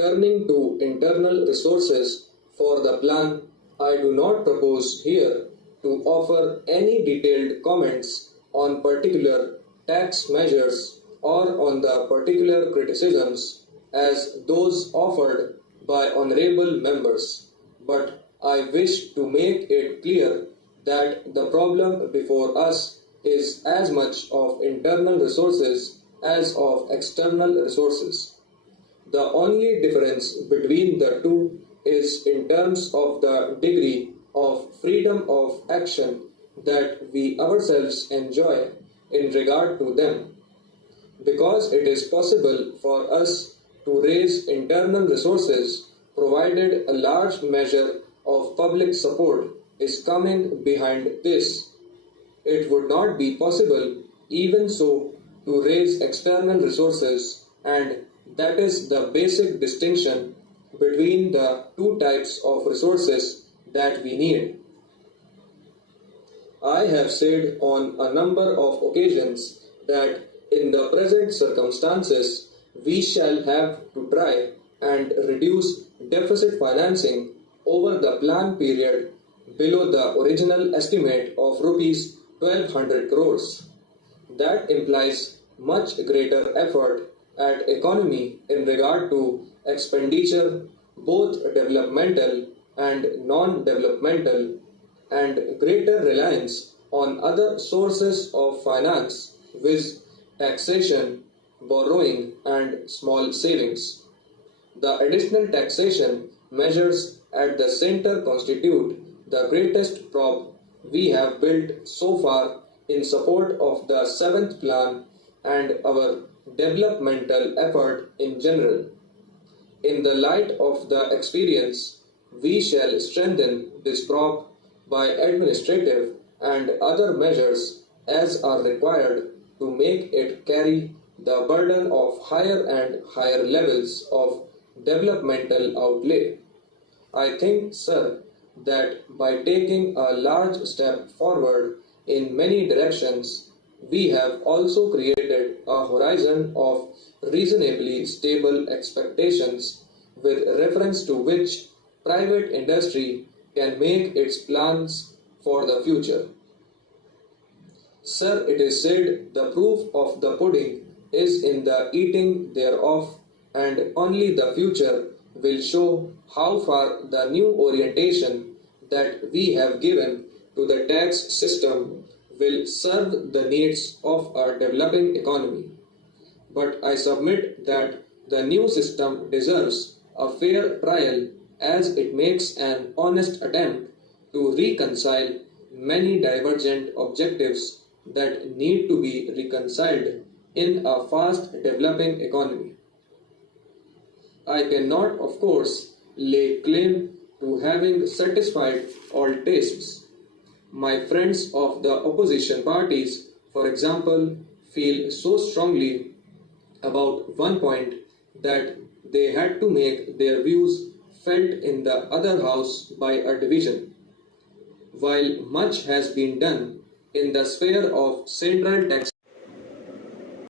Turning to internal resources for the plan, I do not propose here to offer any detailed comments on particular tax measures or on the particular criticisms as those offered by honorable members, but I wish to make it clear that the problem before us is as much of internal resources as of external resources. The only difference between the two is in terms of the degree of freedom of action that we ourselves enjoy in regard to them. Because it is possible for us to raise internal resources provided a large measure of public support is coming behind this. It would not be possible, even so, to raise external resources, and that is the basic distinction between the two types of resources that we need. I have said on a number of occasions that in the present circumstances we shall have to try and reduce deficit financing over the plan period below the original estimate of rupees 1200 crores. That implies much greater effort at economy in regard to expenditure, both developmental and non-developmental, and greater reliance on other sources of finance, viz. Taxation, borrowing, and small savings. The additional taxation measures at the center constitute the greatest prop we have built so far in support of the seventh plan and our developmental effort in general. In the light of the experience, we shall strengthen this prop by administrative and other measures as are required to make it carry the burden of higher and higher levels of developmental outlay. I think, sir, that by taking a large step forward in many directions, we have also created a horizon of reasonably stable expectations with reference to which private industry can make its plans for the future. Sir, it is said the proof of the pudding is in the eating thereof, and only the future will show how far the new orientation that we have given to the tax system will serve the needs of our developing economy. But I submit that the new system deserves a fair trial as it makes an honest attempt to reconcile many divergent objectives that need to be reconciled in a fast developing economy. I cannot, of course, lay claim to having satisfied all tastes. My friends of the opposition parties, for example, feel so strongly about one point that they had to make their views felt in the other house by a division. While much has been done in the sphere of central taxation,